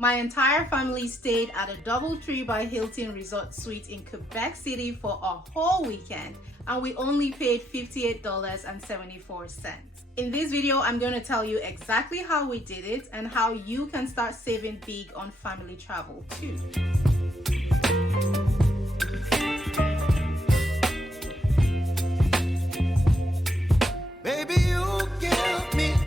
My entire family stayed at a DoubleTree by Hilton Resort Suite in Quebec City for a whole weekend, and we only paid $58.74. In this video, I'm going to tell you exactly how we did it and how you can start saving big on family travel too.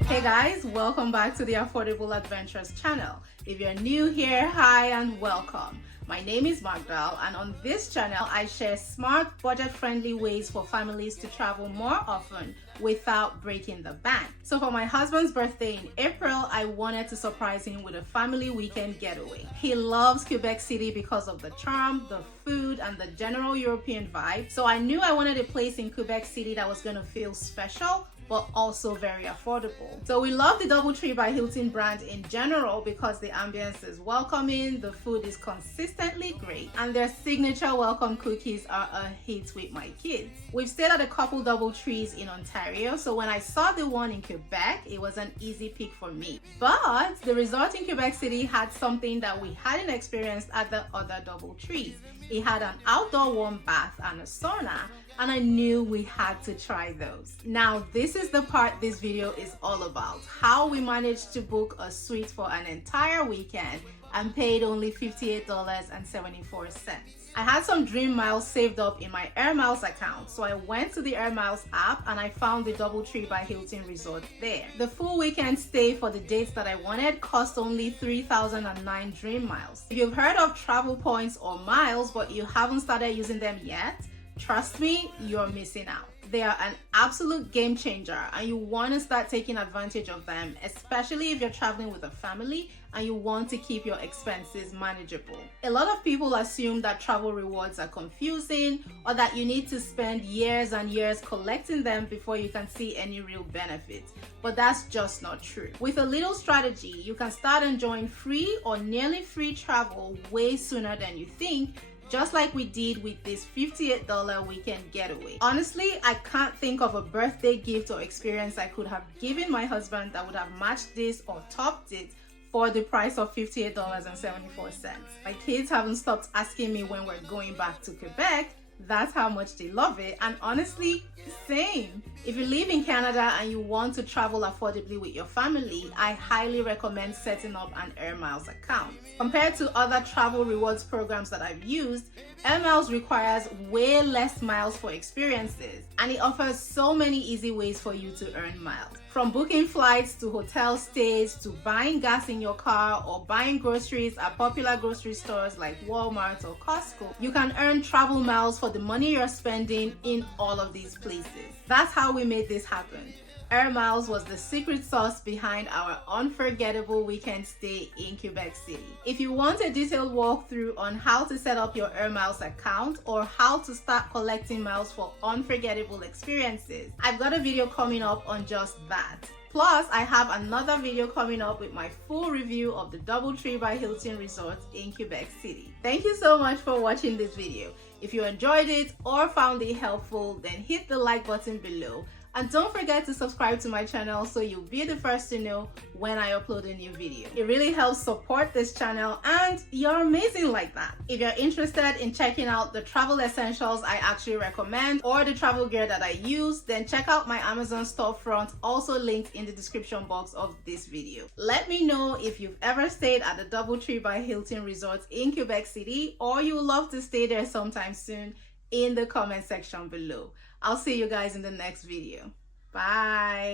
Hey guys, welcome back to the Affordable Adventures channel. If you're new here, hi and welcome. My name is Magdal, and on this channel I share smart, budget-friendly ways for families to travel more often without breaking the bank. So for my husband's birthday in April, I wanted to surprise him with a family weekend getaway. He loves Quebec City because of the charm, the food, and the general European vibe. So I knew I wanted a place in Quebec City that was going to feel special, but also very affordable. So we love the DoubleTree by Hilton brand in general because the ambience is welcoming, the food is consistently great, and their signature welcome cookies are a hit with my kids. We've stayed at a couple DoubleTrees in Ontario, so when I saw the one in Quebec, it was an easy pick for me. But the resort in Quebec City had something that we hadn't experienced at the other DoubleTrees. It had an outdoor warm bath and a sauna, and I knew we had to try those. Now, this is the part this video is all about: how we managed to book a suite for an entire weekend and paid only $58.74. I had some Dream Miles saved up in my AirMiles account, so I went to the AirMiles app and I found the DoubleTree by Hilton Resort there. The full weekend stay for the dates that I wanted cost only 3,009 Dream Miles. If you've heard of travel points or miles but you haven't started using them yet, trust me, you're missing out. They are an absolute game changer and you want to start taking advantage of them, especially if you're traveling with a family and you want to keep your expenses manageable. A lot of people assume that travel rewards are confusing or that you need to spend years and years collecting them before you can see any real benefit, but that's just not true. With a little strategy, you can start enjoying free or nearly free travel way sooner than you think, just like we did with this $58 weekend getaway. Honestly, I can't think of a birthday gift or experience I could have given my husband that would have matched this or topped it for the price of $58.74. My kids haven't stopped asking me when we're going back to Quebec. That's how much they love it, and honestly, same. If you live in Canada and you want to travel affordably with your family, I highly recommend setting up an AirMiles account. Compared to other travel rewards programs that I've used, AirMiles requires way less miles for experiences, and it offers so many easy ways for you to earn miles. From booking flights to hotel stays to buying gas in your car or buying groceries at popular grocery stores like Walmart or Costco, you can earn travel miles for the money you're spending in all of these places. That's how we made this happen. AirMiles was the secret sauce behind our unforgettable weekend stay in Quebec City. If you want a detailed walkthrough on how to set up your AirMiles account or how to start collecting miles for unforgettable experiences, I've got a video coming up on just that. Plus, I have another video coming up with my full review of the DoubleTree by Hilton Resort in Quebec City. Thank you so much for watching this video. If you enjoyed it or found it helpful, then hit the like button below. And don't forget to subscribe to my channel so you'll be the first to know when I upload a new video. It really helps support this channel and you're amazing like that. If you're interested in checking out the travel essentials I actually recommend or the travel gear that I use, then check out my Amazon storefront, also linked in the description box of this video. Let me know if you've ever stayed at the DoubleTree by Hilton Resort in Quebec City or you would love to stay there sometime soon in the comment section below. I'll see you guys in the next video. Bye.